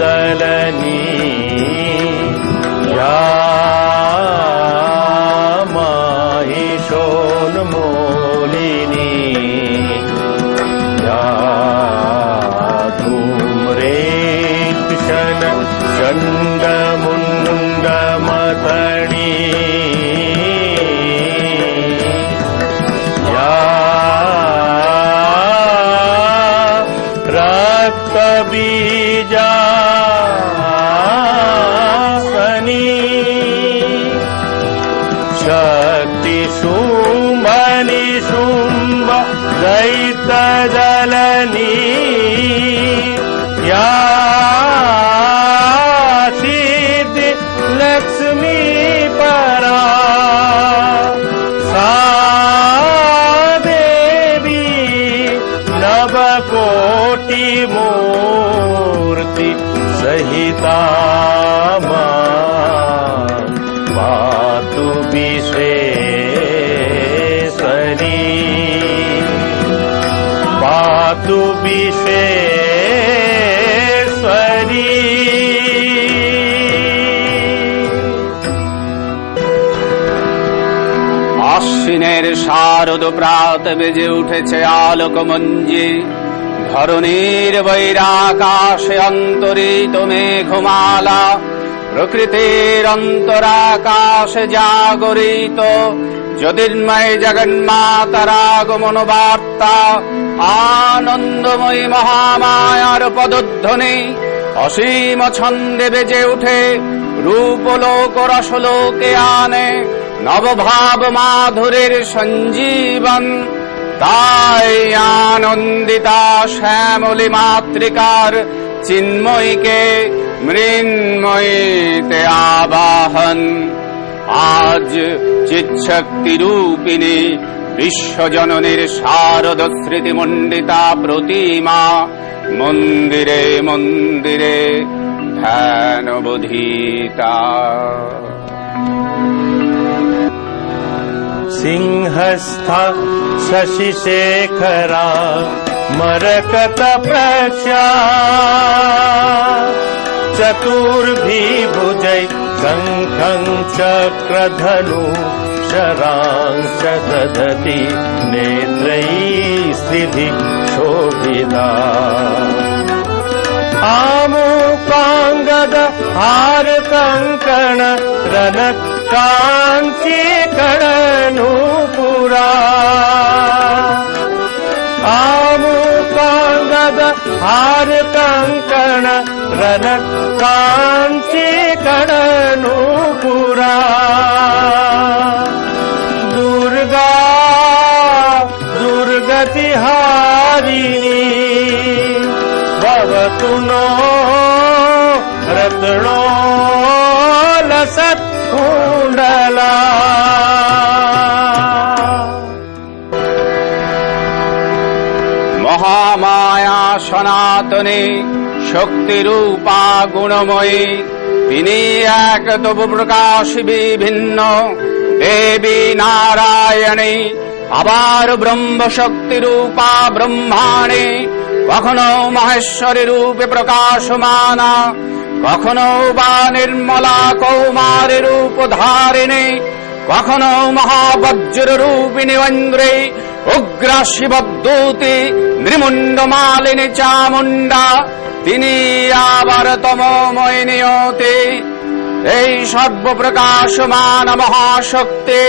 दलनी या माहिषोन्मूलिनी या धूम्रेक्षण चण्डमुण्डमथणी या रक्तबीजासनी शक्ति शुम्भ निशुम्भ दैत्यदलनी या सिद्धि लक्ष्मी परा सा देवी नवकोटि मूर्ति सहिता पातु विश्वेश्वरी पातु विश्वेश्वरी। আশ্বিনের শারদ প্রাত বেজে উঠেছে আলোকমঞ্জে, ধরণীর বৈরাকাশে অন্তরিত মেঘমালা, প্রকৃতির অন্তরাকাশে জাগরিত জ্যোতির্ময় জগন্মাতার আগমন বার্তা, আনন্দময়ী মহামায়ার পদধ্বনি অসীম ছন্দে বেজে উঠে রূপলোক রসলোকে আনে নবভাব মাধুরীর সঞ্জীবন। তাই আনন্দিতা শ্যামলী মাতৃকার চিন্ময়ীকে মৃন্ময়ীতে আবাহন। আজ চিৎশক্তি রূপিণী বিশ্বজননীর শারদ স্মৃতিমণ্ডিতা প্রতিমা মন্দিরে মন্দিরে ধ্যানবোধিতা। सिंहस्था शशिशेखरा मरकत प्रक्षा चतुर्भिभुजै शङ्खं चक्रधनु शरांश्च दधति नेत्रैः स्त्रिभिः शोभिता। आमुकाङ्गद हार कङ्कण रनक कांची कणनूपुरा आमुकांगद हार कंकण रनक कांची कणनूपुरा। दुर्गा दुर्गति हारिणी भवतु नो रत्नो लसत् कुंडला। মহামায়া সনাতনী শক্তিরূপা গুণময়ী, তিনি এক তবু প্রকাশ বিভিন্ন দেবী নারায়ণী, আবার ব্রহ্ম শক্তিরূপা ব্রহ্মাণী, কখনো মহেশ্বরী রূপে প্রকাশমানা, কখনো বা নির্মলা কৌমারী রূপ ধারিণী, কখনো মহাবজ্র রূপিণী ঐন্দ্রী, উগ্র শিবদূতি নৃমুণ্ড মালিনী চামুণ্ডা, তিনি আবার তমোময় নিয়তি। এই সর্বপ্রকাশমান মহাশক্তি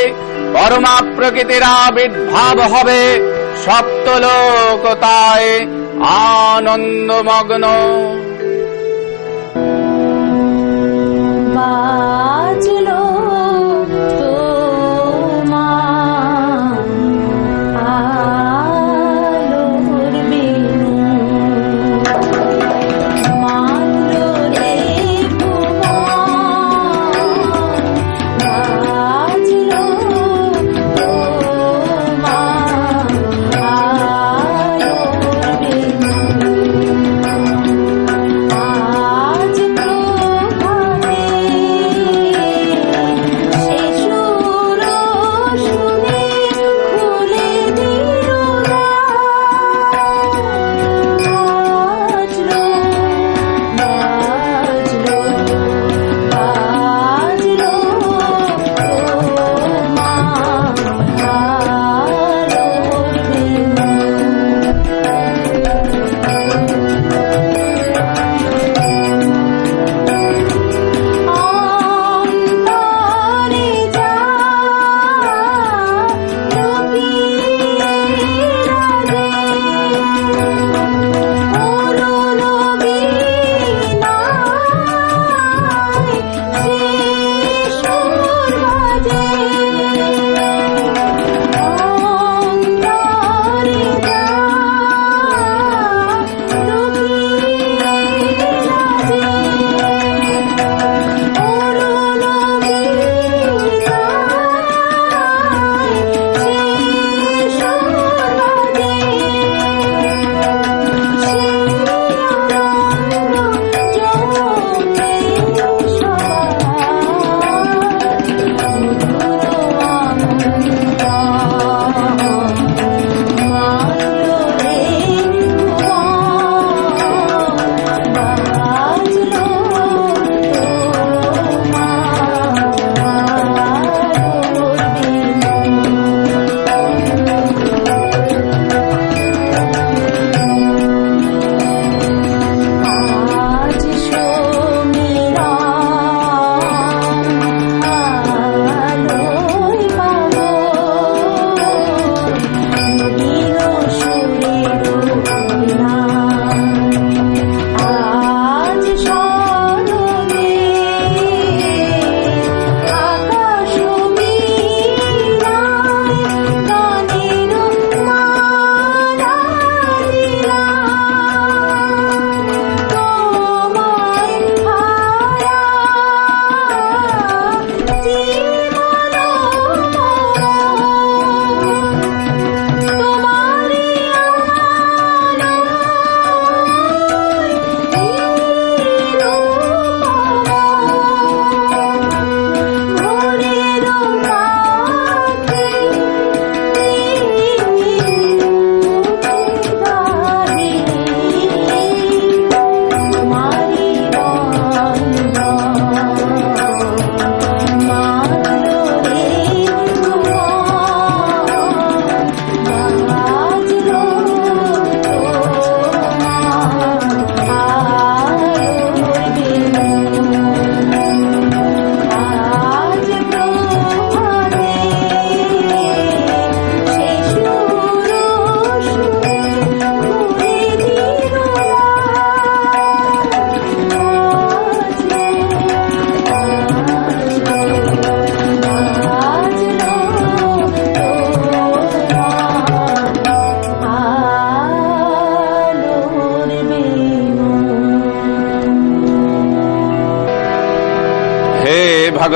পরমা প্রকৃতির আবির্ভাব হবে সপ্তলোকতায় আনন্দমগ্ন। বাজলো তোমার আলোর বেণু, মানলো রে তোমার, বাজলো তোমার আলোর বেণু।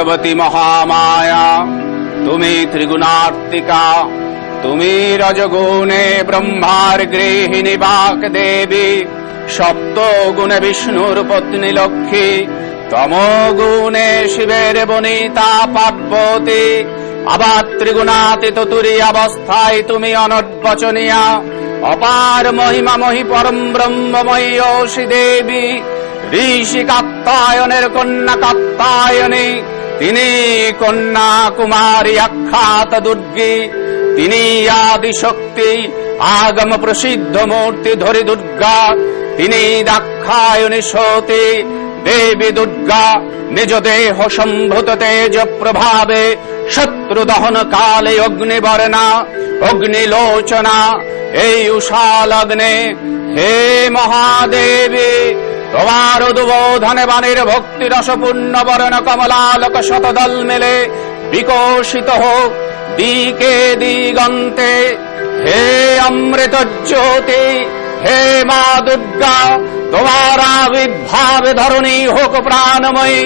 ভগবতী মহামায়া, তুমি ত্রিগুণাত্মিকা, তুমি রজগুণে ব্রহ্মার গৃহিণী বাক দেবী, সপ্তগুণে বিষ্ণুর পত্নী লক্ষ্মী, তমগুণে শিবের বনিতা পার্বতী, আবার ত্রিগুণাতীত তুরী অবস্থায় তুমি অনর্বচনীয়া, অপার মহিমাময়ী পরম ব্রহ্মময়ী ওষি দেবী, ঋষি কাত্যায়নের কন্যা কাত্যায়নী, তিনি কন্যা কুমারী আখ্যাত দুর্গী, তিনি আদি শক্তি আগম প্রসিদ্ধ মূর্তি ধরি দুর্গা, তিনি দাক্ষায়নী সতী দেবী দুর্গা, নিজ দেহ সম্ভূত তেজ প্রভাবে শত্রু দহন কালে অগ্নিবর্ণা অগ্নিলোচনা, এই উষা লগ্নে হে মহাদেবী, তোমার উদ্বোধনে বাণীর ভক্তি রসপূর্ণ বরণ কমলালোক শতদল মেলে বিকশিত হোক দিকে দিগন্তে। হে অমৃত জ্যোতি, হে মা দুর্গা, তোমার আবির্ভাবে ধরণী হোক প্রাণময়ী,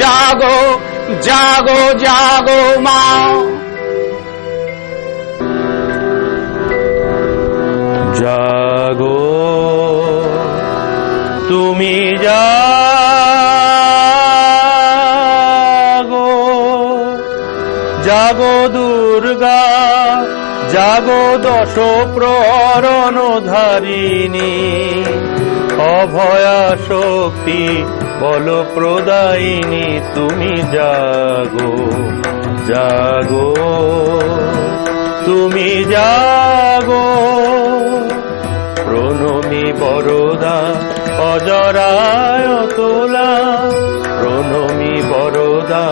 জাগো জাগো জাগো মা। জাগো তুমি জাগো, জাগো দুর্গা, জাগো দশ প্রহরণ ধারিণী, অভয়া শক্তি বল প্রদায়িনী, তুমি জাগো জাগো তুমি জাগো। প্রণমী বরদা অজরায় তোলা, প্রণমী বরদা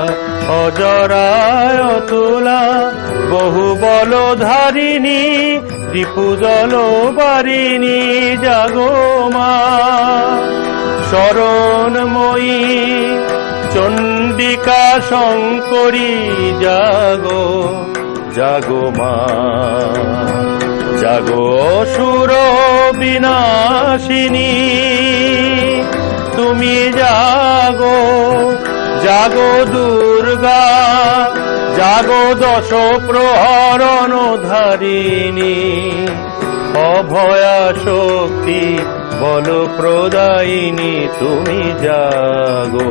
অজরায় তোলা, বহু বল ধারিণী রিপু জল বারিণী, জাগো মা। শরণময়ী চণ্ডিকা শঙ্করী, জাগো জাগো মা, জাগো অসুর বিনাশিনী, তুমি জাগো জাগো দুর্গা, জাগো দশ প্রহরণ ধারিণী, অভয়া শক্তি বল প্রদায়িনী, তুমি জাগো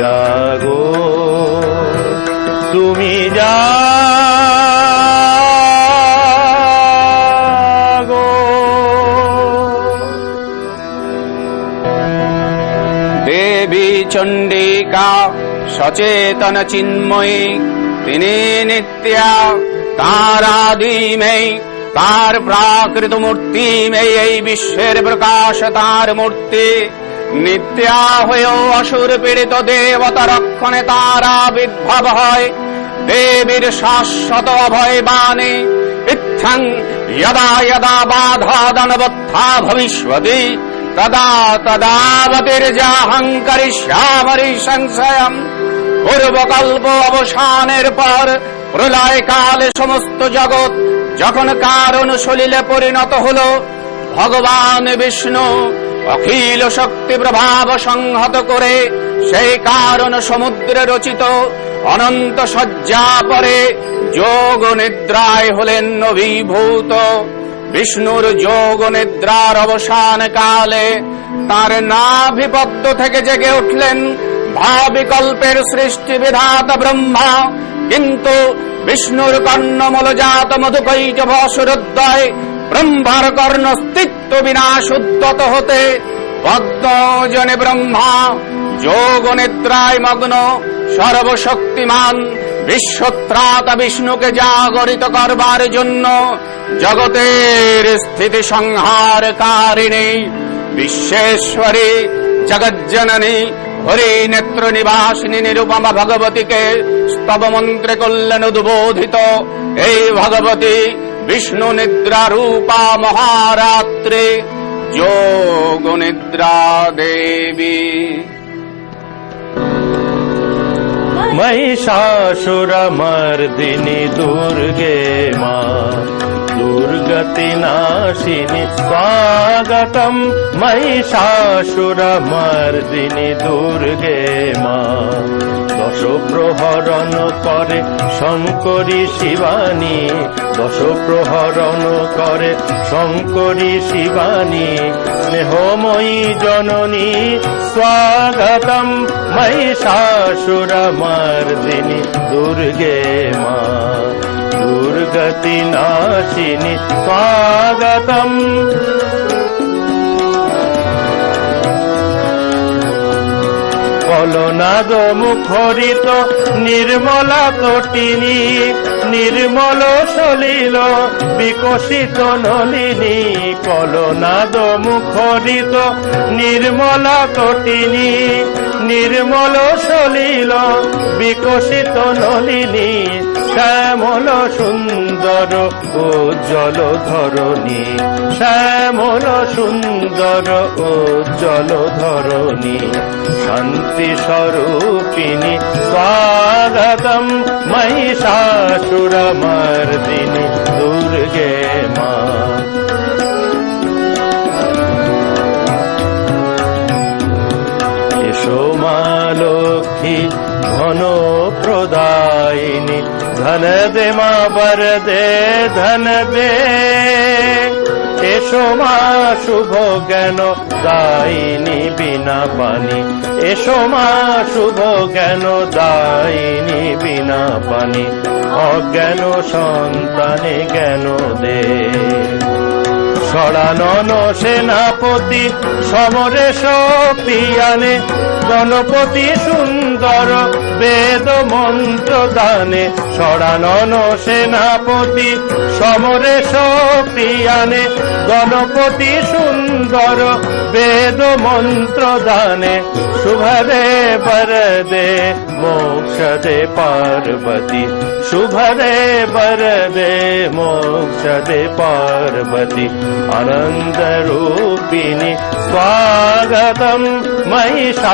জাগো তুমি জাগো। দেবী চণ্ডিকা সচেতন চিন্ময়ী, তিনি নিত্যা, তার আদিমেই, তার প্রাকৃত মূর্তি মেই, এই বিশ্বের প্রকাশ তার মূর্তি। নিত্যা হয়েও অসুর পীড়িত দেবতা রক্ষণে তার আবির্ভাব হয়, দেবীর শাশ্বত অভয় বাণী, ইত্থং যদা যদা বাধা দানবত্থা ভবিষ্যতি, তদা তদাবতির্যাহং করিষ্যামি সংশয়ম। পূর্বকল্প অবসানের পর প্রলয় কালে সমস্ত জগৎ যখন কারণ সলিলে পরিণত হল, ভগবান বিষ্ণু অখিল শক্তি প্রভাব সংহত করে সেই কারণ সমুদ্রে রচিত অনন্ত শয্যা পরে যোগ নিদ্রায় হলেন অভিভূত। বিষ্ণুর যোগ নিদ্রার অবসান কালে তার নাভিপদ্ম থেকে জেগে উঠলেন ভাবিকল্পের সৃষ্টি বিধাতা ব্রহ্মা, কিন্তু বিষ্ণুর কর্ণমূলজাত মধুকৈটভ অসুরোদয় ব্রহ্মার কর্ণস্তিত্ব বিনাশ উদ্যত হতে পদ্মজনে ব্রহ্মা যোগ নিদ্রায় মগ্ন সর্বশক্তিমান বিশ্বত্রাতা বিষ্ণুকে জাগরিত করবার জন্য জগতের স্থিতি সংহারকারিণী বিশ্বেশ্বরী জগজ্জননী হরি নেত্র নিবাসিনী নিরুপমা ভগবতীকে স্তব মন্ত্রে করলেন উদ্বোধিত। এই ভগবতী বিষ্ণু নিদ্রা রূপা মহারাত্রে যোগ নিদ্রা দেবী। महिषासुरमर्दिनी दुर्गे माँ, दुर्गतिनाशिनि स्वागतं महिषासुरमर्दिनि दुर्गे मा दश प्रहरण करे शंकरी शिवानी दश प्रहरण करे शंकरी शिवानी स्नेहमयी जननी स्वागतं महिषासुरमर्दिनि दुर्गे मा दुर्गतिनाशिनि स्वागतम् কলনাদ মুখরিত নির্মলা তটিনী নির্মল সলিল বিকশিত নলিনী কলনাদ মুখরিত নির্মলা তটিনী নির্মল সলিল বিকশিত নলিনী শ্যামল সুন্দর উজ্জ্বল ধরণী শ্যামল সুন্দর উজ্জ্বল ধরণী শান্তি স্বরূপিণী স্বাগতম महिषासुरमर्दिनि दुर्गे मा एषो मा लक्ष्मी धन प्रदायिनी धन दे मा वरदे धन दे एषो मा शुभ ज्ञान दायिनी बिना पानी एषो मा शुभ ज्ञान दायिनी बिना पानी अज्ञान सन्ताने ज्ञान दे षडानन सेनापति समरेश प्रियाने गणपति सुंदर वेद मंत्र दाने षडानन सेनापति समरेश प्रियाने गणपति सुंदर वेद मंत्र दाने शुभदे वरदे मोक्ष दे पार्वती शुभदे वरदे मोक्ष दे पार्वती आनंद रूपिणी स्वागतम महिषासुरमर्दिनि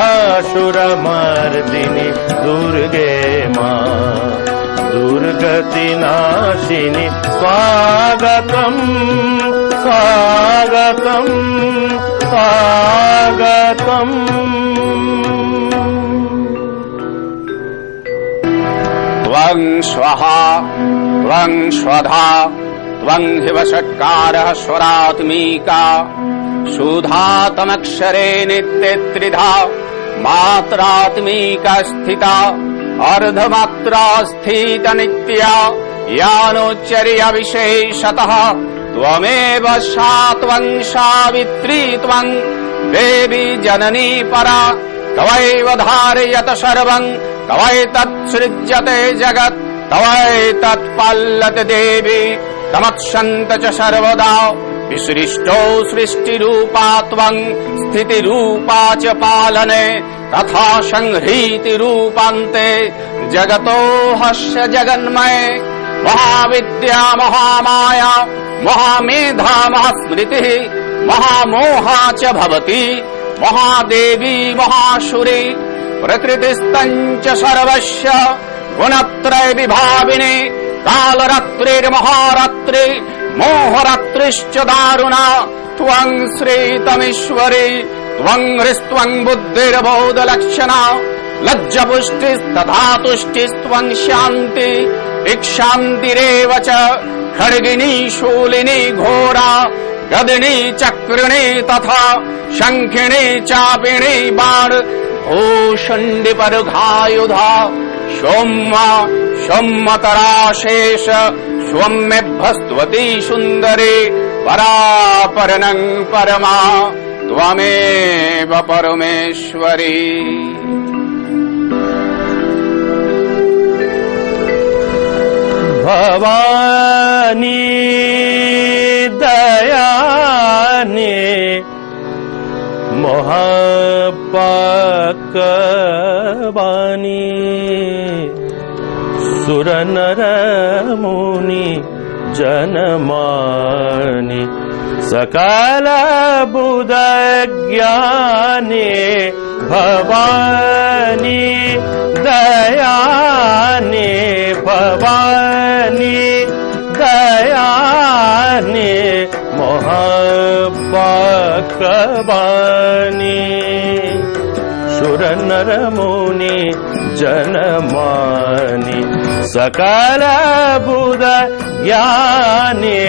दुर्गे मा दुर्गतिनाशिनि स्वागतम स्वागतम स्वागतम त्वं स्वहा त्वं स्वधा त्वं हिव षट्कारः स्वरात्मिका सुधातमक्षरे नित्ये त्रिधा मात्रात्मिका स्थिता अर्धमात्रा स्थित नित्या यानोच्चर्य विशेषतः त्वमेव सा त्वं सावित्री त्वं देवी जननी परा तवैव धारयत सर्वं तवैतत्सृज्यते जगत् तवैतत्पाल्यते देवी तमत्सन्त च सर्वदा विसृष्टो सृष्टिरूपा त्वं स्थितिरूपा च पालने तथा संहृतिरूपान्ते जगतो हस्य जगन्मये महाविद्या महामाया महामेधा महास्मृतिः महामोहा च भवति महादेवी महासुरी प्रकृतिस्तञ्च सर्वस्य गुणत्रय विभाविनी कालरात्रिर्महारात्रि मोहरात्रिश्च दारुणा त्वं श्रीतमीश्वरी त्वं ह्रीस्त्वं बुद्धिर्बोधलक्षणा लज्जपुष्टिस्तथा तुष्टिस्त्वं शान्ति इक्षान्तिरेव च खड्गिनी शूलिनी घोरा गदिनी चक्रिणी तथा शङ्खिनी चापिणी बाण भूषण्डि परघायुधा सोम्मा सोम्मतराशेष स्वम्यभस्त्वती सुन्दरी परापरनं परमा त्वमेव परमेश्वरी भवानी दयानी महापाकवानी सुर नर मुनि जनमानि सकल बुध ज्ञानी भवानी दयानी भवानी दयानी नरमुनि जनमानि सकल बुध ज्ञाने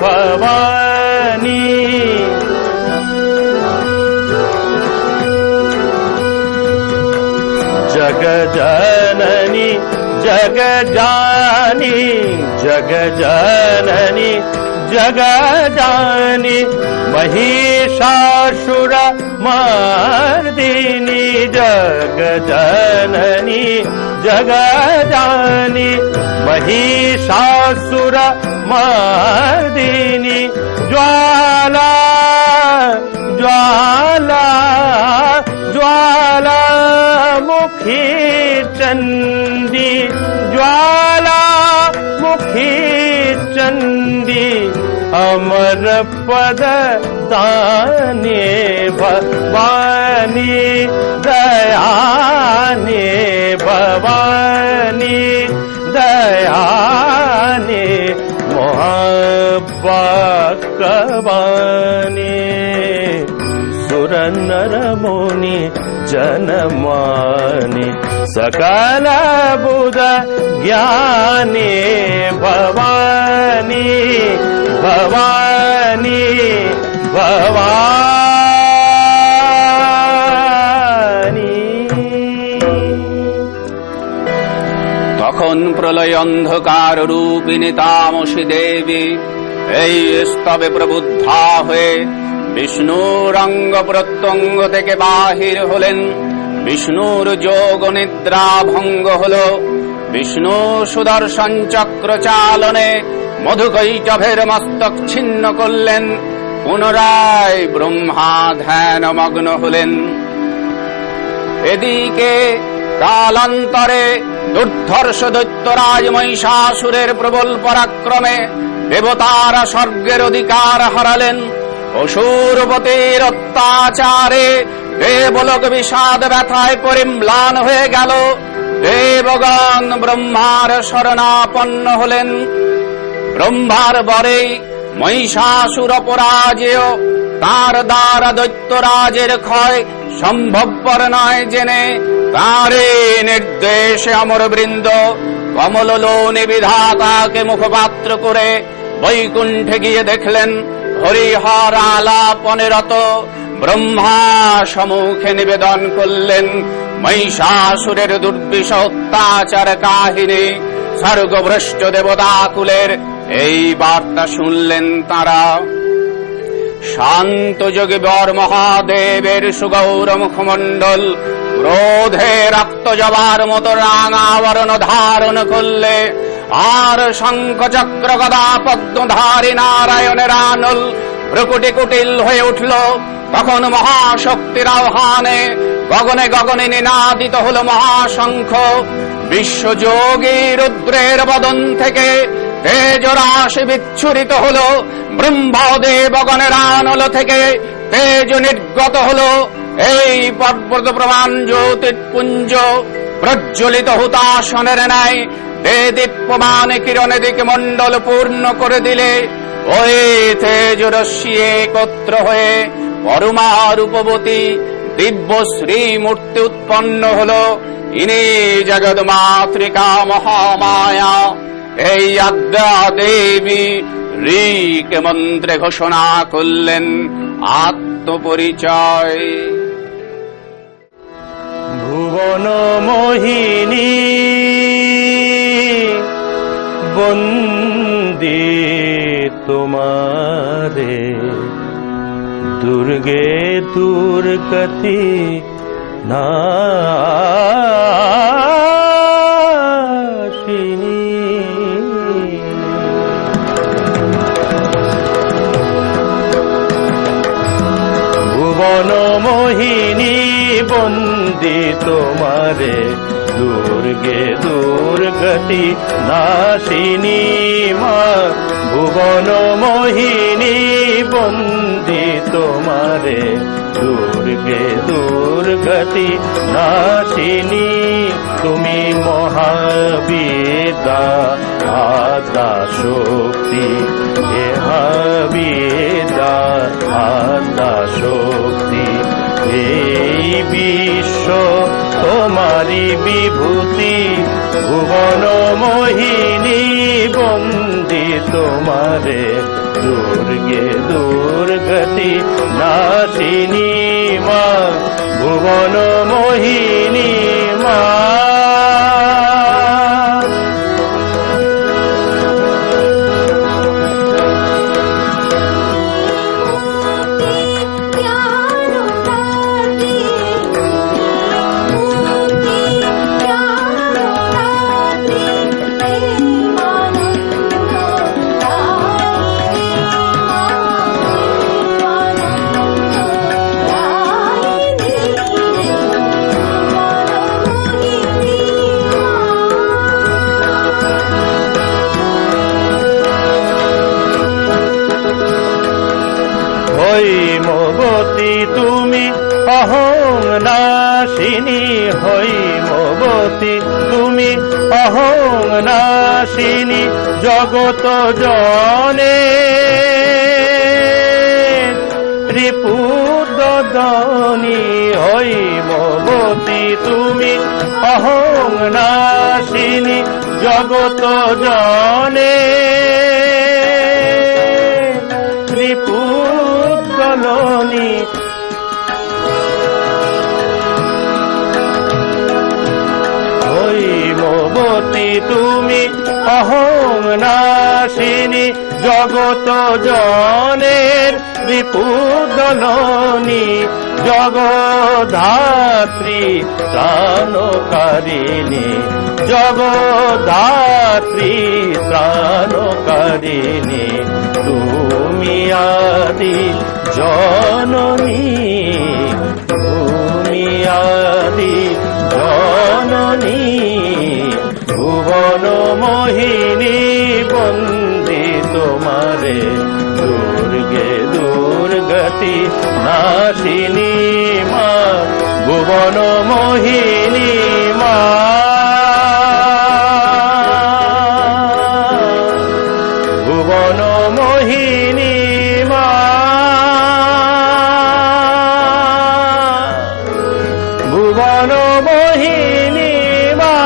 भवानी जग जननी जग जानी जग जननी जग जानी महिषासुर मर्दिनी जग जननी जग जानी महिषासुर मर्दिनी ज्वाला ज्वाला ज्वाला मुखी चंडी ज्वाला मुखी चंडी अमर पद दाने भवानी दयाने भवानी दयाने मोहब्बा कवानी सुर नर मुनि जनमानि सकल बुध ज्ञाने भवानी भवानी भवानी তখন প্রলয় অন্ধকার রূপিণী তামসী দেবী এই স্তবে প্রবুদ্ধা হয়ে বিষ্ণুর অঙ্গ প্রত্যঙ্গ থেকে বাহির হলেন। বিষ্ণুর যোগ নিদ্রা ভঙ্গ হল। বিষ্ণু সুদর্শন চক্র চালনে মধুকৈটভের মস্তক ছিন্ন করলেন। পুনরায় ব্রহ্মা ধ্যানমগ্ন হলেন। এদিকে কালান্তরে দুর্ধর্ষ দৈত্যরাজ মহিষাসুরের প্রবল পরাক্রমে দেবতারা স্বর্গের অধিকার হারালেন। অসুরপতির অত্যাচারে দেবলোক বিষাদ ব্যথায় পরিম্লান হয়ে গেল। দেবগণ ব্রহ্মার শরণাপন্ন হলেন। ব্রহ্মার বরে মহিষাসুর পরাজেয়, তার দ্বারা দৈত্যরাজের ক্ষয় সম্ভবপর নয় জেনে তারে নির্দেশে অমরবৃন্দ কমললোনে বিধাতাকে মুখপাত্র করে বৈকুণ্ঠে গিয়ে দেখলেন হরিহর আলাপনে রত। ব্রহ্মা সম্মুখে নিবেদন করলেন মহিষাসুরের দুর্বিষ অত্যাচার কাহিনী। স্বর্গভ্রষ্ট দেবতাকুলের এই বার্তা শুনলেন তারা। শান্ত যোগী বর মহাদেবের সুগৌর মুখমণ্ডল ক্রোধে রক্ত জবার মতো রাঙাবরণ ধারণ করলে, আর শঙ্খ চক্র গদা পদ্মধারী নারায়ণের আনল ভ্রুকুটি কুটিল হয়ে উঠল। তখন মহাশক্তির আহ্বানে গগনে গগনে নিনাদিত হল মহাশঙ্খ। বিশ্বযোগী রুদ্রের বদন থেকে তেজরাশি বিচ্ছুরিত হল। ব্রহ্মদেবগণের আনল থেকে তেজ নির্গত হল। এই পর্বত প্রমাণ জ্যোতিপুঞ্জ প্রজ্বলিত হুতাসনের ন্যায় দীপ্যমান কিরণে দিকে মণ্ডল পূর্ণ করে দিলে ওই তেজরশ্মি একত্র হয়ে পরমা রূপবতী দিব্য শ্রী মূর্তি উৎপন্ন হল। ইনি জগৎ মাতৃকা মহামায়া। এই আদ্যা দেবী ঋক মন্ত্রে ঘোষণা করলেন আত্মপরিচয়। ভুবন মোহিনী বন্দে তোমারে দুর্গে দুর্গতি নাশিনী। ভুবন মোহিনী বন্দে তোমারে দুর্গে দুর্গতি নাশিনী মা। ভুবন মোহিনী বন্দে তোমারে দুর্গে দুর্গতি নাশিনী। তুমি মহাবিদ্যা আদ্যা শক্তি, হে বিদ্যা আদ্যা শক্তি। এই বিশ্ব ভুবন মোহিনী বন্দি তোমারে দুর্গে দুর্গতি নাশিনী মা ভুবন মোহিনী মা। হৈমবতী তুমি অহং নাশিনী, হৈমবতী তুমি অহং নাশিনী, জগত জনে রিপুদনী। হৈমবতী তুমি অহং নাশিনী, জগত জনে রিপুদনী। হৈমবতী তুমি অহং নাশিনী, জগত জনের রিপুদনী। জগদ্ধাত্রী ত্রাণকারিণী, জগদ্ধাত্রী ত্রাণকারিণী, তুমি আদি জননী, তুমি আদি জননী। ভুবন মোহিনী বন্দি তোমারে দুর্গে দুর্গতি নাশিনী মা ভুবন মোহিনী মা। ভুবন মোহিনী মা, ভুবন মোহিনী মা।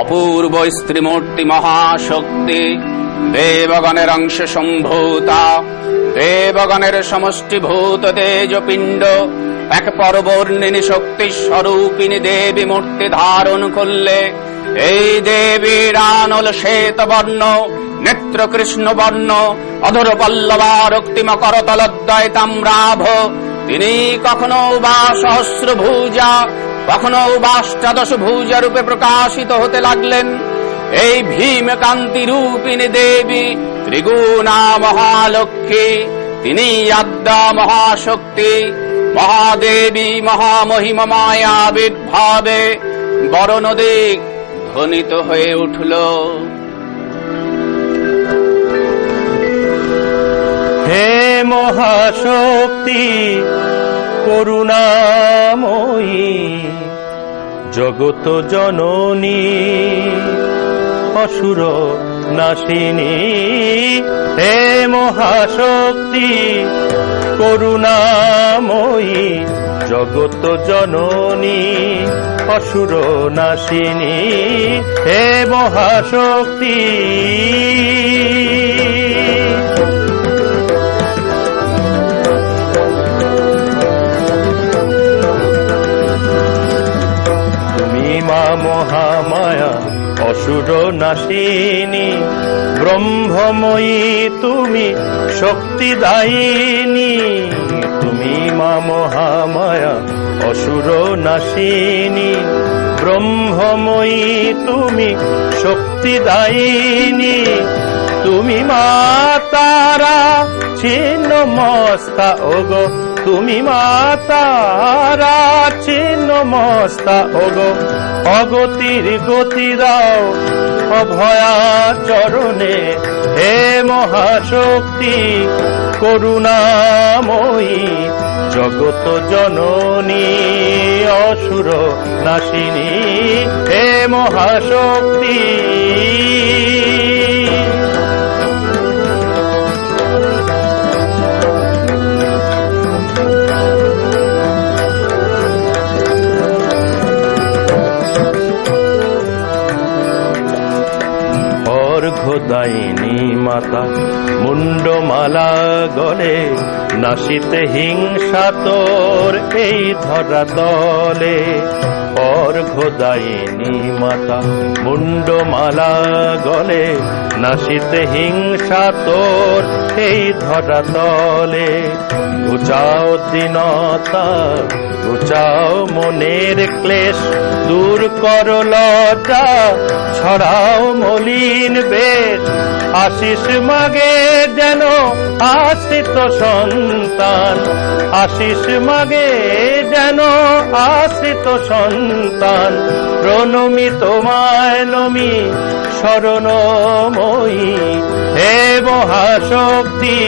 অপূর্ব স্ত্রীমূর্তি মহাশক্তি, দেবগণের অংশ সম্ভূতা, দেবগণের সমষ্টিভূত তেজপিণ্ড, এক পরবর্ণিনী শক্তি স্বরূপিণী দেবী মূর্তি ধারণ করলে। এই দেবীর আনল শ্বেত বর্ণ, নেত্র কৃষ্ণ বর্ণ, অধর পল্লবা রক্তিম করতলদ্বয় তাম্রাভ। তিনি কখনো বা সহস্রভুজা, কখনো বা অষ্টাদশ ভুজা রূপে প্রকাশিত হতে লাগলেন। এই ভীমকান্তি রূপিণী দেবী ত্রিগুণা মহালক্ষ্মী, তিনি আদ্যা মহাশক্তি, মহাদেবী মহামহিমা মায়া আবির্ভাবে বরণদিক ধ্বনিত হয়ে উঠল। হে মহাশক্তি করুণাময়ী, জগত জননী অসুর নাশিনী। হে মহাশক্তি করুণাময়ী, জগত জননী অসুর নাশিনী। হে মহাশক্তি মহামায়া অসুর নাশিনী, ব্রহ্মময়ী তুমি শক্তিদায়িনী। তুমি মা মহামায়া অসুর নাশিনী, ব্রহ্মময়ী তুমি শক্তিদায়িনী। তুমি মা তারা ছিন্ন মস্তা ওগো, তুমি মা তারা ছিন্ন মস্তা ওগো। অগতির গতি দাও অভয়া চরণে। হে মহাশক্তি করুণাময়ী, জগত জননী অসুর নাশিনী। হে মহাশক্তি মুন্ডমালা গলে নাসিতে হিংসা তোর এই ধরা তলে অর্ঘদায়িনী মাতা মুন্ডমালা গলে নাসিতে হিংসা তোর এই ধরা তলে ঘুচাও দীনতা ঘুচাও মনের ক্লেশ দূর কর লজ্জা ছড়াও মলিন বেশ আশিস মাগে যেন আশ্রিত সন্তান আশিস মাগে যেন আশ্রিত সন্তান প্রণমি তোমায় নমি শরণময়ী হে মহাশক্তি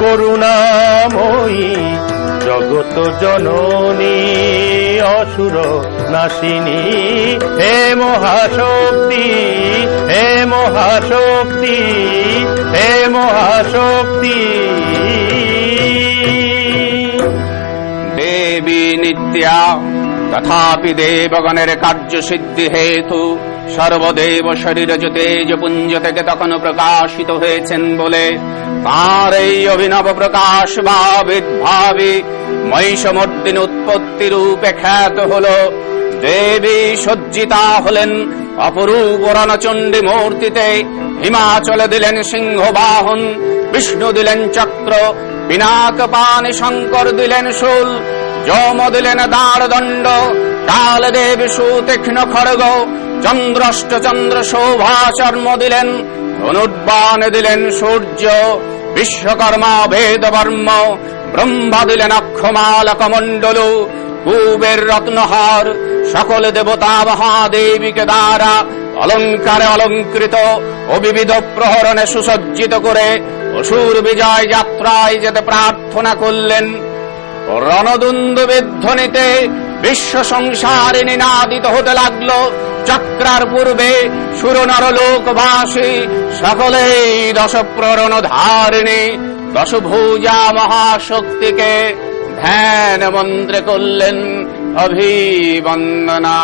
করুণাময়ী জগত জননী অসুর নাশিনী হে মহাশক্তি হে মহাশক্তি হে মহাশক্তি দেবী নিত্যা তথাপি দেবগণের কার্য সিদ্ধি হেতু সর্বদেব শরীর তেজ পুঞ্জ থেকে তখন প্রকাশিত হয়েছেন বলে তাঁর এই অভিনব প্রকাশ বা বিদ্ভাবী মহিষমর্দিনী উৎপত্তি রূপে খ্যাত হল। দেবী সজ্জিতা হলেন অপরূপ রণচণ্ডী মূর্তিতে, হিমাচলে দিলেন সিংহ বাহন, বিষ্ণু দিলেন চক্র, পিনাক পানি শঙ্কর দিলেন শূল, যম দিলেন দাঁড় দণ্ড, কাল দেব সুতীক্ষ্ণ খড়গ, চন্দ্রষ্ট চন্দ্র শোভা চর্ম দিলেন, ধনুর্বাণ দিলেন সূর্য, বিশ্বকর্মা বেদবর্ম, ব্রহ্মা দিলেন অক্ষমাল কমণ্ডল, কুবের রত্নহার, সকল দেবতা মহাদেবীকে দ্বারা অলঙ্কারে অলঙ্কৃত ও বিবিধ প্রহরণে সুসজ্জিত করে অসুর বিজয় যাত্রায় যেতে প্রার্থনা করলেন। রণদুন্দুভি ধ্বনিতে বিশ্ব সংসারে নিনাদিত হতে লাগল। চক্রার পূর্বে সুরনর লোকবাসী সকলেই দশ প্রহরণ ধারিণী দশভুজা মহাশক্তিকে ধ্যান মন্ত্রে করলেন অভিবন্দনা।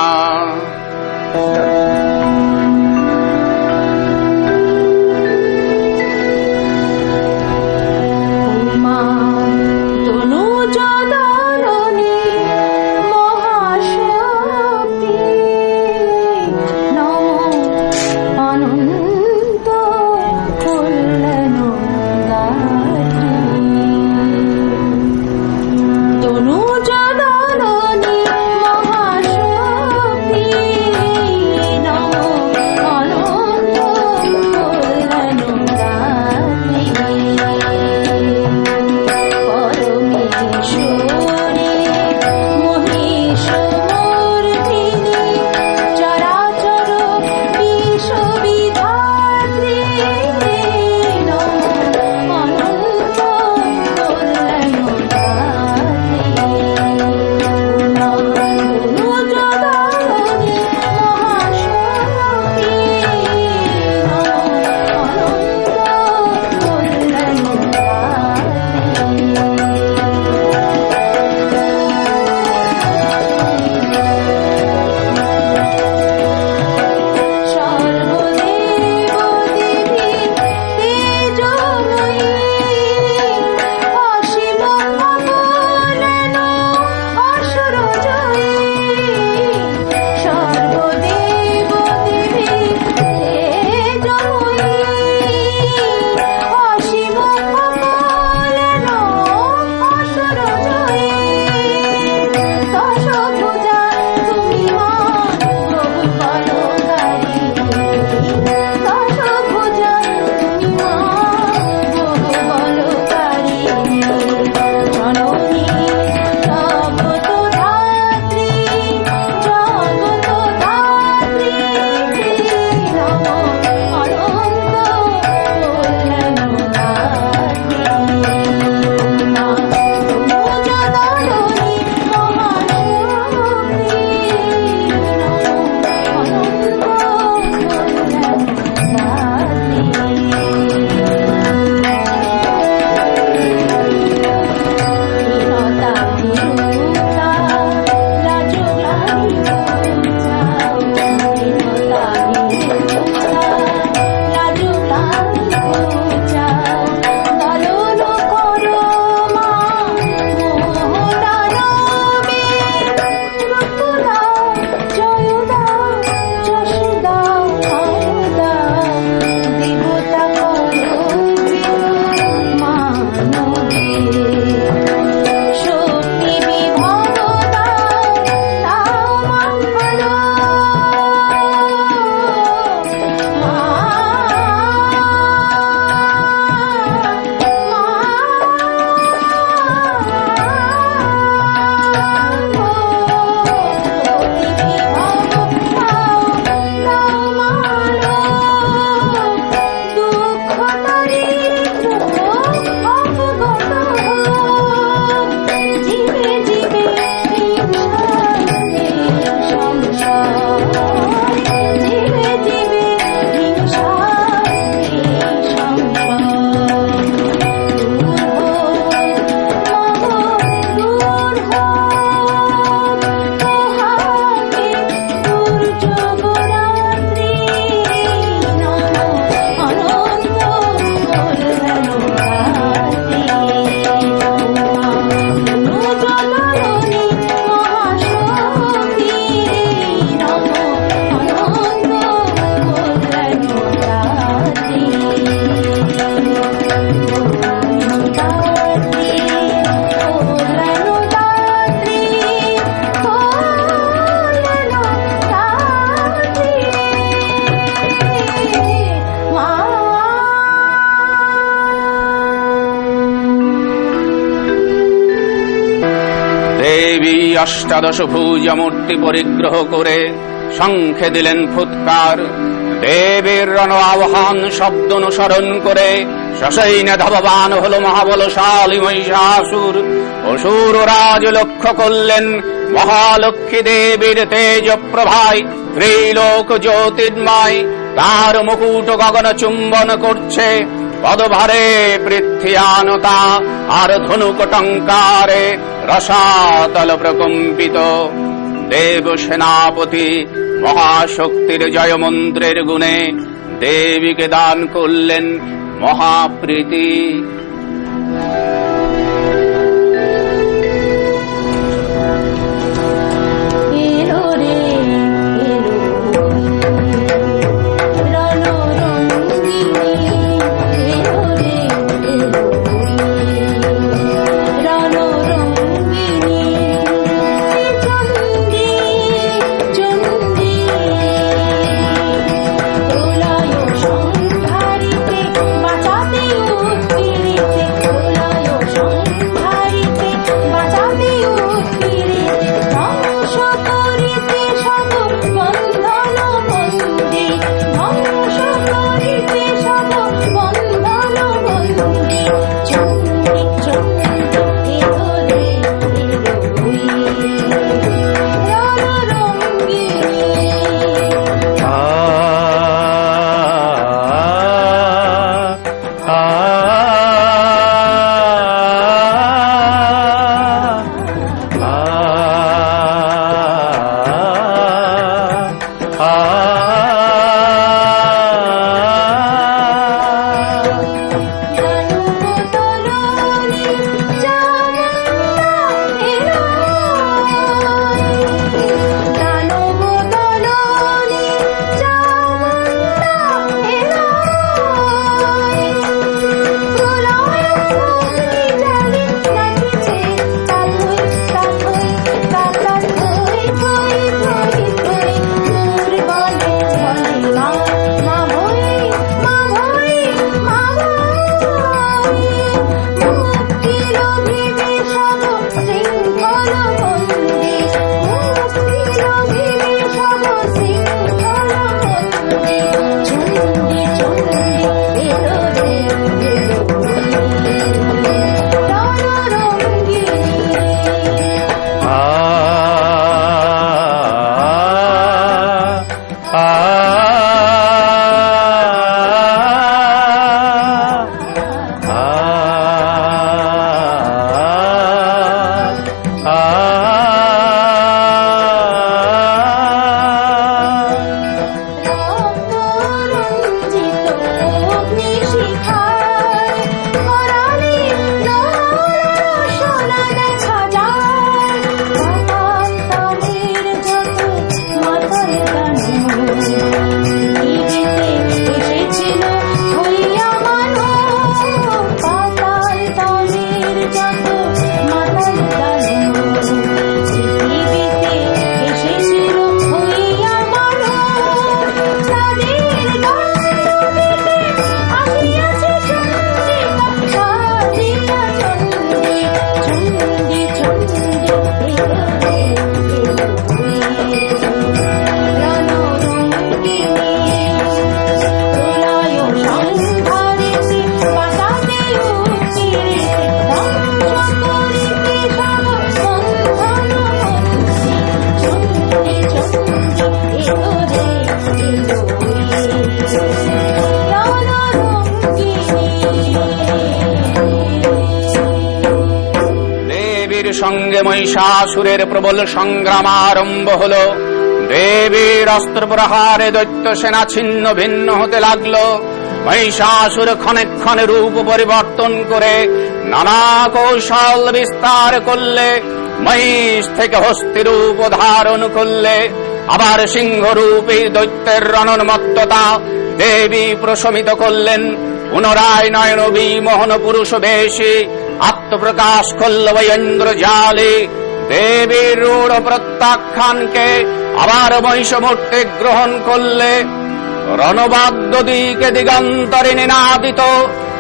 উমা তনু জননী মহাশক্তি নমো অনন্ত কল্যাণ দাত্রী। তনু জননী মহাশক্তি নমো দেবী অষ্টাদশ ভুজ মূর্তি পরিগ্রহ করে শঙ্খে দিলেন ফুৎকার। দেবীর রণ আহ্বান শব্দ অনুসরণ করে সসৈন্যে ধাবমান হল মহাবলশালী মহিষাসুর। অসুর রাজ লক্ষ্য করলেন মহালক্ষ্মী দেবীর তেজ প্রভায় ত্রিলোক জ্যোতির্ময়। তার মুকুট গগন চুম্বন করছে, পদভারে পৃথ্বীয়ানতা আর ধনুক টঙ্কারে রসাতল প্রকম্পিত। দেব সেনাপতি মহাশক্তির জয় মন্ত্রের গুণে দেবীকে দান করলেন মহাপ্রীতি। এলো রে এলো রণরঙ্গিনী, এলো রে এলো রণরঙ্গিনী। চণ্ডী চণ্ডী প্রলয় সংহারিতে বাঁচাতে উৎপীড়িতে, প্রলয় সংহারিতে বাঁচাতে উৎপীড়িতে, ধ্বংস করিতে সব বন্ধন বন্দী, ধ্বংস করিতে সব বন্ধন বন্দী। চণ্ডী চণ্ডী এলো রে এলো রণরঙ্গিনী। সঙ্গে মহিষাসুরের প্রবল সংগ্রাম আরম্ভ হল। দেবীর অস্ত্র প্রহারে দৈত্য সেনা ছিন্ন ভিন্ন হতে লাগলো। মহিষাসুর ক্ষণে ক্ষণে রূপ পরিবর্তন করে নানা কৌশল বিস্তার করলে। মহিষ থেকে হস্তি রূপ ধারণ করলে, আবার সিংহ রূপে দৈত্যের রণোন্মত্ততা দেবী প্রশমিত করলেন। পুনরায় নয়ন বিমোহন পুরুষ বেশী আত্মপ্রকাশ করল ইন্দ্রজালে। দেবীর রূঢ় প্রত্যাখ্যানকে আবার মহিষমূর্তি গ্রহণ করলে। রণবাদ্য দিকে দিগন্তরে নিনাদিত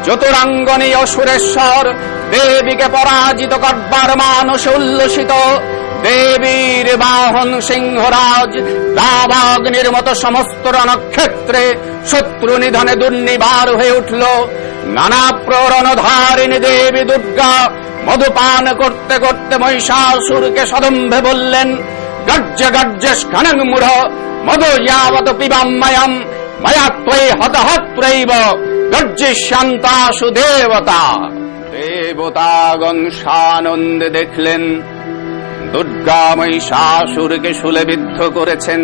চতুরাঙ্গনী অসুরেশ্বর দেবীকে পরাজিত করবার মানসে উল্লসিত। দেবীর বাহন সিংহরাজ, দাবাগ্নির মতো সমস্ত রণক্ষেত্রে শত্রু নিধনে দুর্নিবার হয়ে উঠল। নানা প্ররণধারিণী দেবী দুর্গা মধুপান করতে করতে মহিষাসুরকে সদম্ভে বললেন, গর্জ গর্জ স্খনং মূঢ় মধু যাবত পিবাম্ময়ম ময়া ত্বয়ি হতহত্রৈব গর্জিষ্যন্তাসু দেবতা। দেবতাগণ সানন্দে দেখলেন দুর্গা মহিষাসুরকে শূলে বিদ্ধ করেছেন,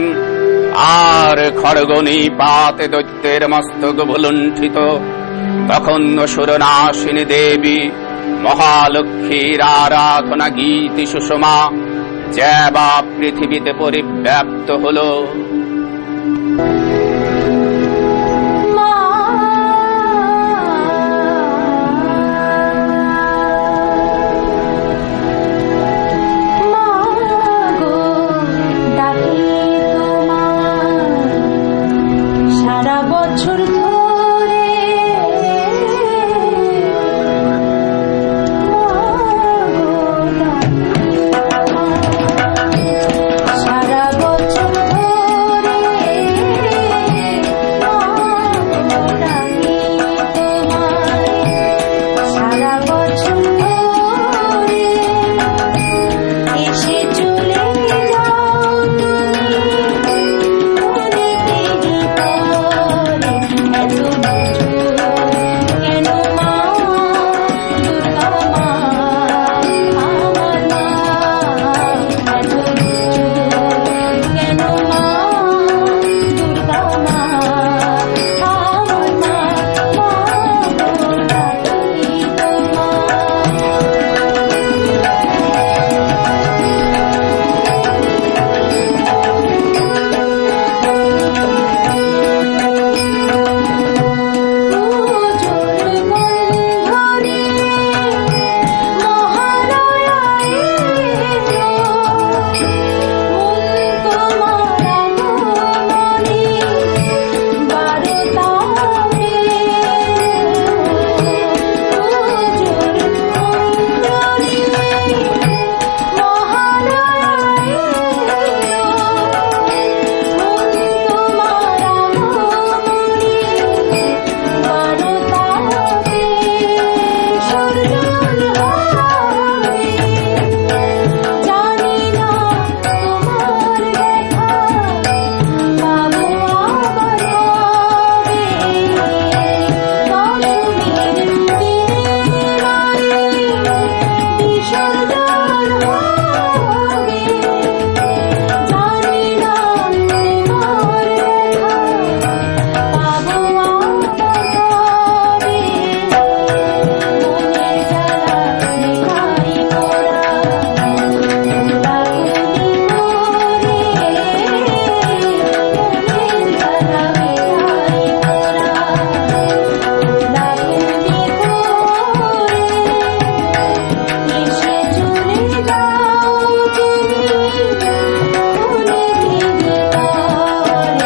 আর খড়গনি পাতে দৈত্যের মস্তক ভুলুণ্ঠিত। তখন অসুরনাশিনী দেবী মহালক্ষ্মীর আরাধনা গীতি সুষমা জ্যাবা পৃথিবীতে পরিব্যাপ্ত হল। মা গো ডাকি তোমায় সারা বছর ধরে, সারা বছর ধরে ডাকি তোমায়, সারা বছর ধরে এসে চলে যাও তুমি মনেতেই পরে। এত কেন মা দুর্গা মা আমার মা, এত কেন মা দুর্গা মা আমার মা, মা ডাকি পুজোর বন্ধনে মহালয়া এলো, মন তোমার আগমনে বারতারে। পুজোর বন্ধনে মহালয়া এলো, মন তোমার আগমনে বারতারে। সূর্যোদয় হবে জানি না তোমার দেখা পাবো আবার কবে। দশমীর দিনে বাড়ি বিসর্জন হবে জানি না তোমার দেখা পাবো আবার কবে। মনে জ্বালা রেখাই মোরা লাগুনি করে, মনে জ্বালা রেখাই মোরা লাগুনি করে। এসে চলে যাও তুমি মনেতেই পরে।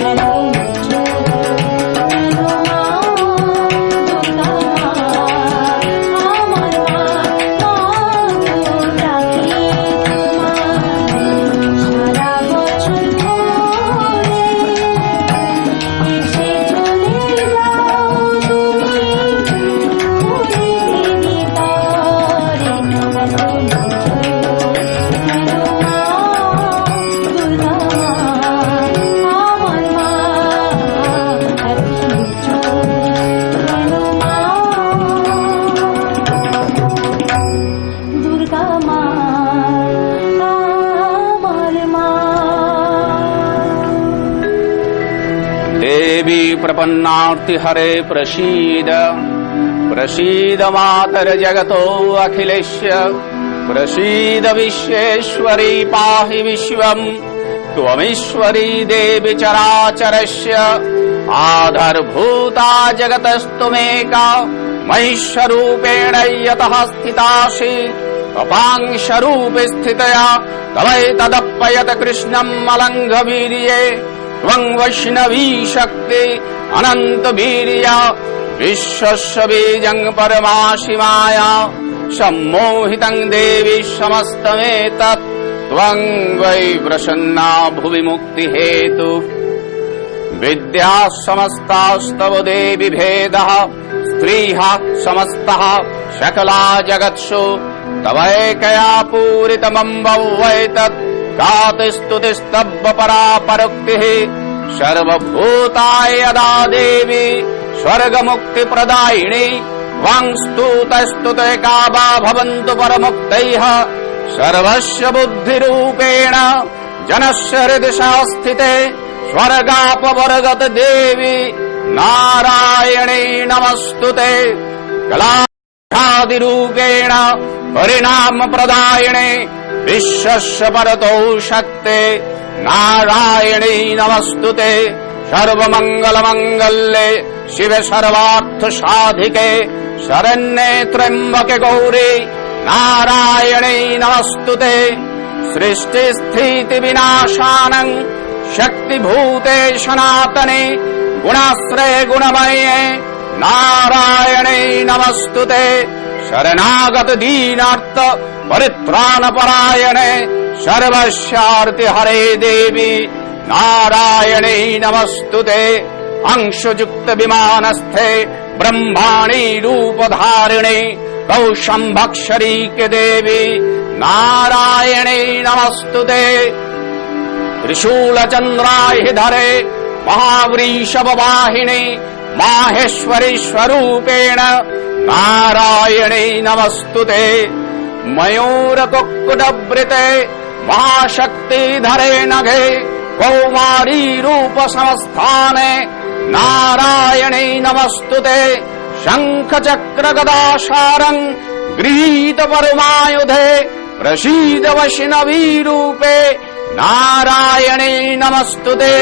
কেন মুছো কেন মা দুর্গা মা আমার মা, মা গো ডাকি তোমায় সারা বছর ধরে। এসে চলে যাও তুমি মনেতেই পরে। এত মুছো কেন মা দুর্গা মা আমার মা, এত মুছো কেন মা দুর্গা মা আমার মা। देवी प्रपन्नार्ति हरे प्रसीद, प्रसीद मातर जगतो अखिलेश्य, प्रसीद विश्वेश्वरी पाहि विश्वम्, त्वमीश्वरी देवी चराचरस्य, आधारभूता जगतस्तुमेका, महिषरूपेण यतः स्थितासि, अपांशरूपे स्थितया तवैतदप्पयत कृष्णम् अलङ्घवीर्ये, त्वं वैष्णवी शक्ति अनंत वीर्या, विश्वस्य बीजं परमाशिमाया, सम्मोहितं देवी समस्तमेतत् त्वं वै प्रसन्ना भुवि मुक्तिहेतु विद्या समस्तास्तव देवि भेदः स्त्रीः समस्तः सकला जगत्सु तवैकया पूरितमम्बवैतत् कातिस्तुतिस्तव परापरोक्तिः सर्वभूताय यदा देवी स्वर्गमुक्तिप्रदायिनी त्वं स्तुतस्तुतैका वा भवन्तु परमुक्तैः सर्वस्य बुद्धिरूपेण जनस्य हृदि संस्थिते स्वर्गापवर्गत देवी नारायणे नमस्तुते कलादिरूपेण परिणाम प्रदायिने विश्वस्य परतो शक्ते नारायणे नमस्तुते सर्वमङ्गलमङ्गल्ये शिवे सर्वार्थ साधिके शरण्ये त्र्यम्बके गौरी नारायणे नमस्तुते सृष्टिस्थिति विनाशानं शक्तिभूते सनातने गुणाश्रये गुणमये नारायणे नमस्तुते शरणागत दीनार्थ परित्राणपरायणे सर्वस्यार्ति हरे देवी नारायणे नमस्तुते अंशुयुक्त विमानस्थे ब्रह्माणी रूपधारिणे कौशंभक्षरीके देवी नारायणे नमस्तुते त्रिशूलचन्द्रायुधरे महावृषभवाहिनी माहेश्वरी स्वरूपेण नारायणे नमस्तुते मयूरकुक्कुटवृते महाशक्तिधरे नघे कौमारी रूप संस्थाने नारायणे नमस्तुते शंख चक्र गदाशारं गृहीत परमायुधे प्रसीद वैष्णवी रूपे नारायणे नमस्तुते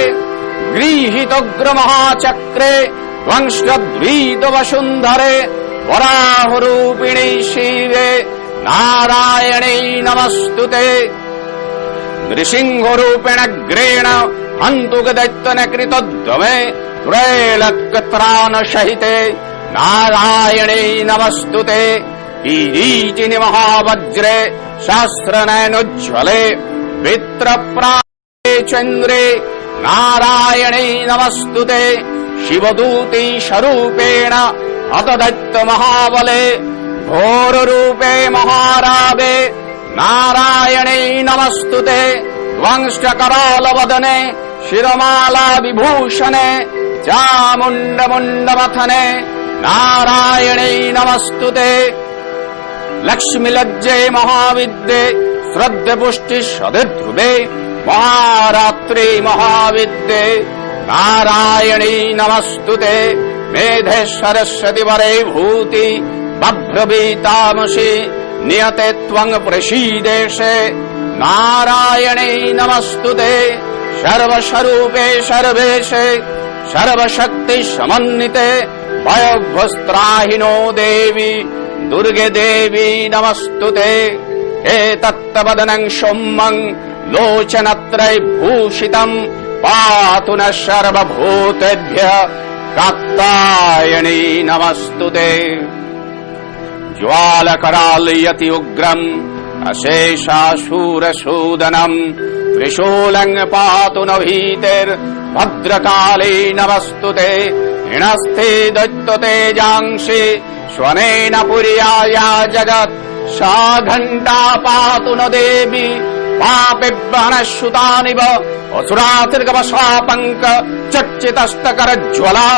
गृहीतोग्र महाचक्रे वंशद्वीत वसुन्धरे वराहरूपिणी शिवे नारायणे नमस्तुते नृसिंहरूपेण ग्रेण हन्तुक दैत्यन कृतोद्यमे त्रैलक्यत्राण सहिते नारायणे नमस्तुते किरीटिनि महावज्रे सहस्रनयनोज्ज्वले वित्रप्राये चन्द्रे नारायणे नमस्तुते शिवदूती स्वरूपेण हतदैत्य महाबले घोररूपे महारावे नारायणे नमस्तुते वंशकरालवदने शिरमाला विभूषणे चामुण्डमुण्डमथने नारायणे नमस्तुते लक्ष्मीलज्जे महाविद्ये श्रद्धपुष्टि सदध्रुवे महारात्रि महाविद्ये नारायणे नमस्तुते मेधे सरस्वती वरे भूति बभ्रवीतामसि नियते त्वं प्रसीदेशे नारायणे नमस्तुते सर्वस्वरूपे सर्वेशे सर्वशक्ति समन्विते भयभस्त्राहिनो देवी दुर्गे देवी नमस्तुते एतत्तवदनं सौम्यं लोचनत्रय भूषितं पातु न सर्वभूतेभ्यः कात्यायनी नमस्तुते ज्वालकरालयति उग्रम् अशेषाशूरसूदनम् त्रिशूलं पातु न भीतिर्भद्रकाली नमस्तुते हिणस्थे दैत्यतेजांसि स्वनेन पुर्याया जगत् सा घण्टा पातु न देवी पापिभ्यनश्रुतानिव असुरातिर्गमशापङ्क चच्चितस्तकरज्ज्वला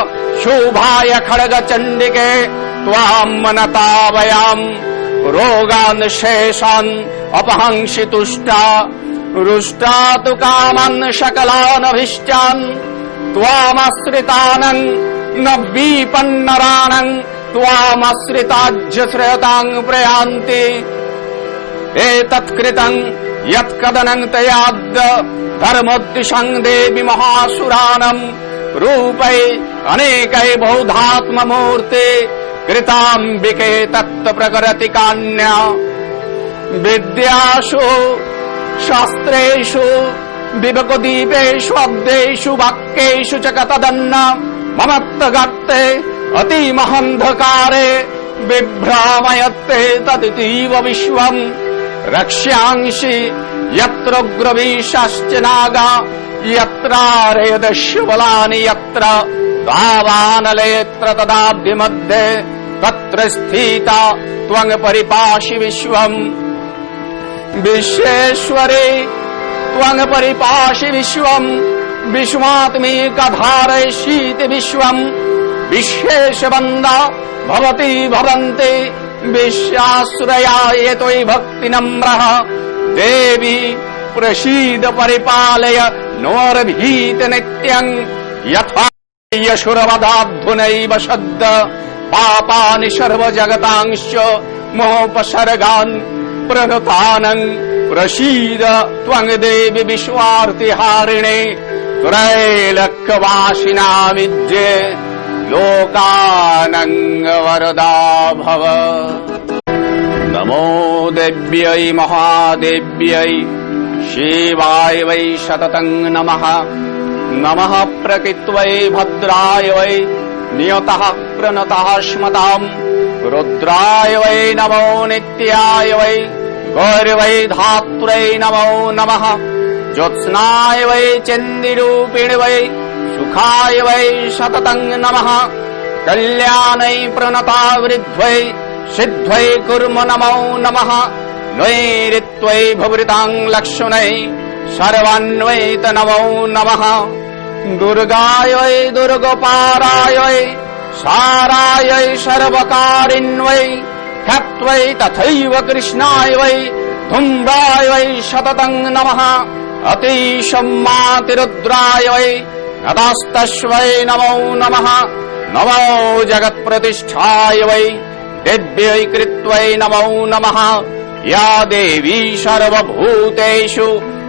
शोभाय खड्ग चण्डिके त्वां मनतावयाम् रोगान् शेषान् अपहंसि तुष्टा रुष्टा तु कामान् सकलानभीष्टान् त्वामाश्रितानन् न विपन्नराणन् त्वामाश्रिताज्य श्रयतां प्रयान्ति एतत्कृतं यत्कदनं तयाद्य धर्मोद्दिशं देवि महासुराणम् रूपै अनेकै बहुधात्ममूर्ते कृताम्बिके तत्प्रकरति कान्या विद्यासु शास्त्रेषु विवेकदीपेषु अब्देषु वाक्येषु च कतदन्न ममत्तगर्ते अतिमहन्धकारे बिभ्रामयत्ते तदितीव विश्वम् रक्ष्यांसि यत्र उग्रवीशाश्च नागा यत्रारयदस्य बलानि यत्र दावानलेत्र तदाब्धिमध्ये तत्र स्थिता त्वं परिपाशि विश्वम् विश्वेश्वरे त्वं परिपाशि विश्वम् विश्वात्मिकधारयसीति विश्वम् विश्वेशवन्दा भवति भवन्ति विश्वाश्रया एतोहि भक्तिनम्रः देवी प्रसीद परिपालय नोर्भीत नित्यम् यथा यशुरवधाद्धुनैव शब्द पापानि सर्वजगतांश्च मोपसर्गान् प्रणतानम् प्रसीद त्वं देवि विश्वार्तिहारिणे त्रैलोक्यवासिना विद्ये लोकानङ् वरदा भव। नमो देव्यै महादेव्यै शिवाय वै सततं नमः। नमः प्रकृत्यै भद्राय वै नियतः प्रणतः स्मताम् रुद्राय वै नमो नित्याय वै गौरवै धात्रै नमो नमः। ज्योत्स्नाय वै चन्दिरूपिण वै सुखाय वै सततं नमः। कल्याणै प्रणता वृद्ध्यै सिद्ध्यै कुर्म नमो नमः। नैऋत्यै भवृतां लक्ष्मणै सर्वान्वै नमो नमः। दुर्गाय वै दुर्गपाराय वै सारायै सर्वकारिण्यै ख्यात्यै तथैव कृष्णाय वै धूम्राय वै सततं नमः। अतिशम्मातिरुद्राय वै नदास्तस्मै नमो नमः। नमो जगत्प्रतिष्ठाय वै देव्यै कृत्यै नमो नमः। या देवी सर्वभूतेषु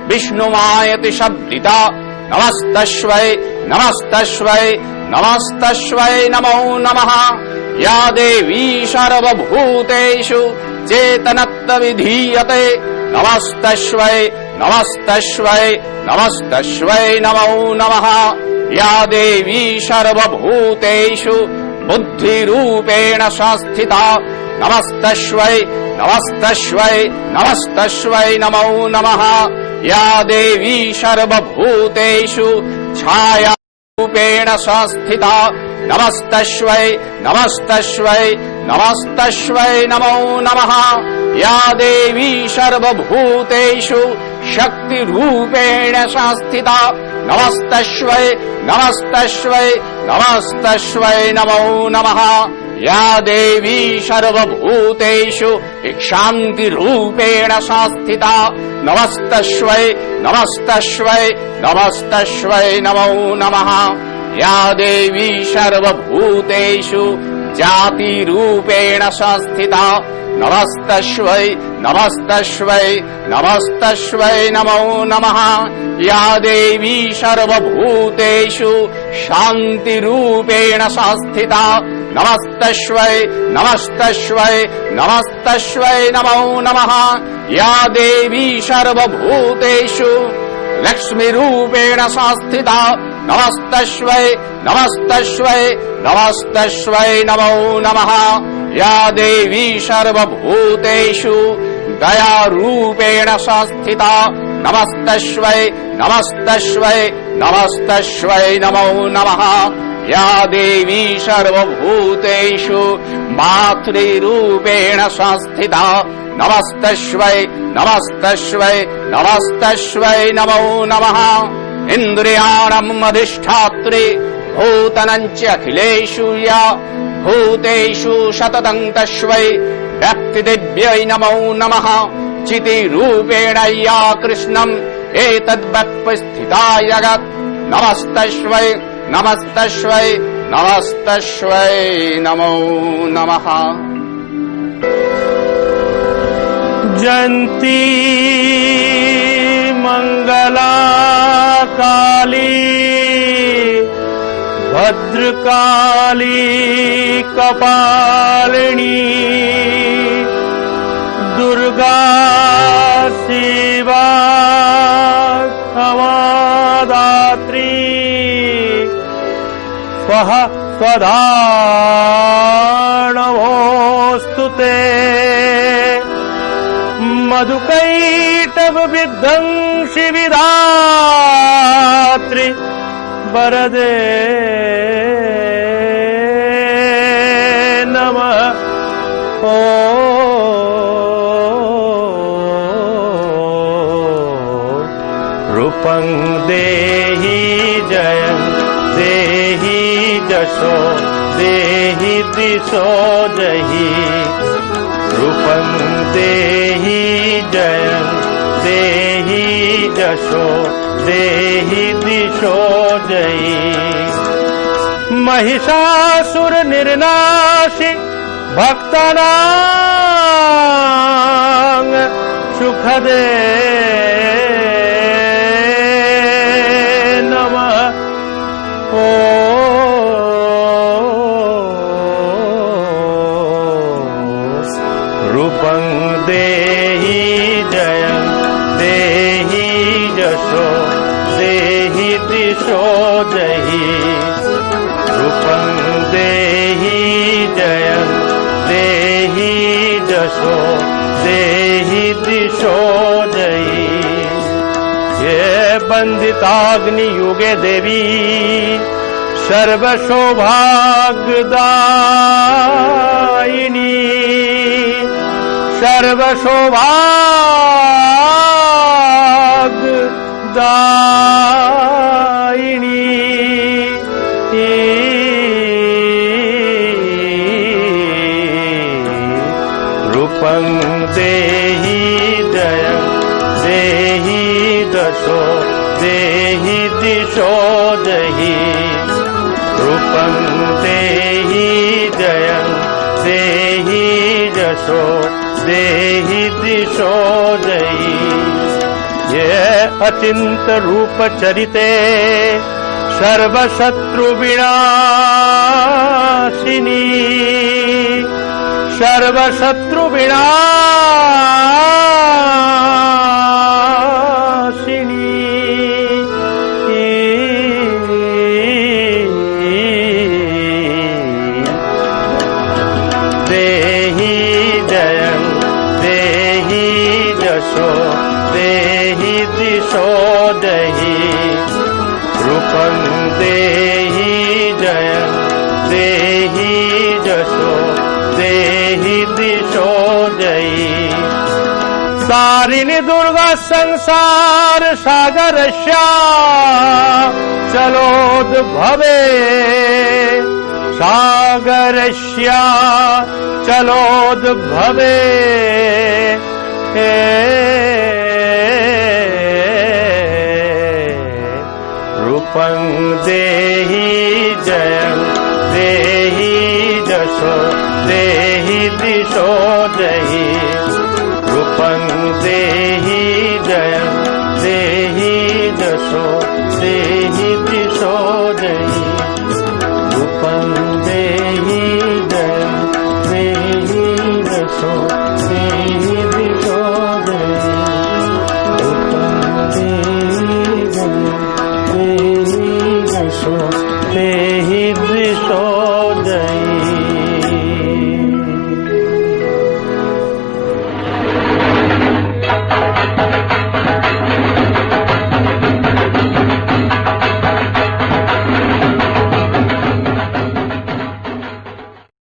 विष्णुमायति शब्दिता नमस्तस्मै नमस्तस्मै नमस्तस्मै नमो नमः। या देवी सर्वभूतेषु चेतनत्वविधीयते नमस्तस्मै नमस्तस्मै नमस्तस्मै नमो नमः। या देवी सर्वभूतेषु बुद्धिरूपेण संस्थिता नमस्तस्मै नमस्तस्मै नमस्तस्मै नमो नमः। या देवी सर्वभूतेषु छायारूपेण संस्थिता नमस्तस्मै नमस्तस्मै नमस्तस्मै नमो नमः। या देवी सर्वभूतेषु शक्तिरूपेण संस्थिता नमस्तस्मै नमस्तस्मै नमस्तस्मै नमो नमः। या देवी सर्वभूतेषु शान्तिरूपेण संस्थिता नमस्तस्मै नमस्तस्मै नमस्तस्मै नमो नमः। या देवी सर्वभूतेषु जातिरूपेण संस्थिता नमस्तस्मै नमस्तस्मै नमस्तस्मै नमो नमः। या देवी सर्वभूतेषु शान्तिरूपेण संस्थिता नमस्तस्मै नमस्तस्मै नमस्तस्मै नमो नमः। या देवी सर्वभूतेषु लक्ष्मीरूपेण संस्थिता नमस्तस्मै नमस्तस्मै नमस्तस्मै नमो नमः। या देवी सर्वभूतेषु दयारूपेण संस्थिता नमस्तस्मै नमस्तस्मै नमस्तस्मै नमो नमः। या देवी सर्वभूतेषु मातृरूपेण संस्थिता नमस्तस्मै नमस्तस्मै नमस्तस्मै नमो नमः। इन्द्रियाणाम् अधिष्ठात्री भूतनं च अखिलेषु या भूतेषु सततं तस्मै व्यक्तिदिव्यै नमो नमः। चितिरूपेण या कृष्णम् एतद्वत्स्थिता जगत् नमस्तस्मै नमस्तस्मै नमस्तस्मै नमो नमः। जयन्ती मंगला काली भद्रकाली कपालिनी दुर्गा शिवा क्षमादात्री स्वहा स्वधा नमोऽस्तु ते। मधुकैटभ विध्वंसि विधात्री वरदे नमः। ओ रूपं देहि जयं देहि जशो देहि दिशो जहि। रूपं देहि जयं देहि जशो देहि दिशो जयि। महिषासुर निर्नाशि भक्तानां सुखदे नमः। ओ रूपं देहि जयं देहि जशो देहि दिशो जहि। रूपं देहि जयं देहि जशो देहि दिशो जयि। ये बन्दिताग्नियुगे देवी सर्वसौभाग्यदायिनी सर्वसौभाग्यदायिनी। रूपं देहि जयं देहि दशो देहि दिशो जहि। रूपं देहि जयं देहि जशो देहि दिशो जयि। ये अचिंत रूप चरिते सर्वशत्रु विनाशिनी सर्वशत्रु विनाशिनी। देहि जयं देहि जशो देहि दिशो जहि। रूपं देहि जयं देहि जशो देहि दिशो जयि। तारिणी दुर्गा संसार सागरस्या चलोद्भवे सागरस्या चलोद्भवे। रूपं देहि जयं देहि जशो देहि दिशो जहि।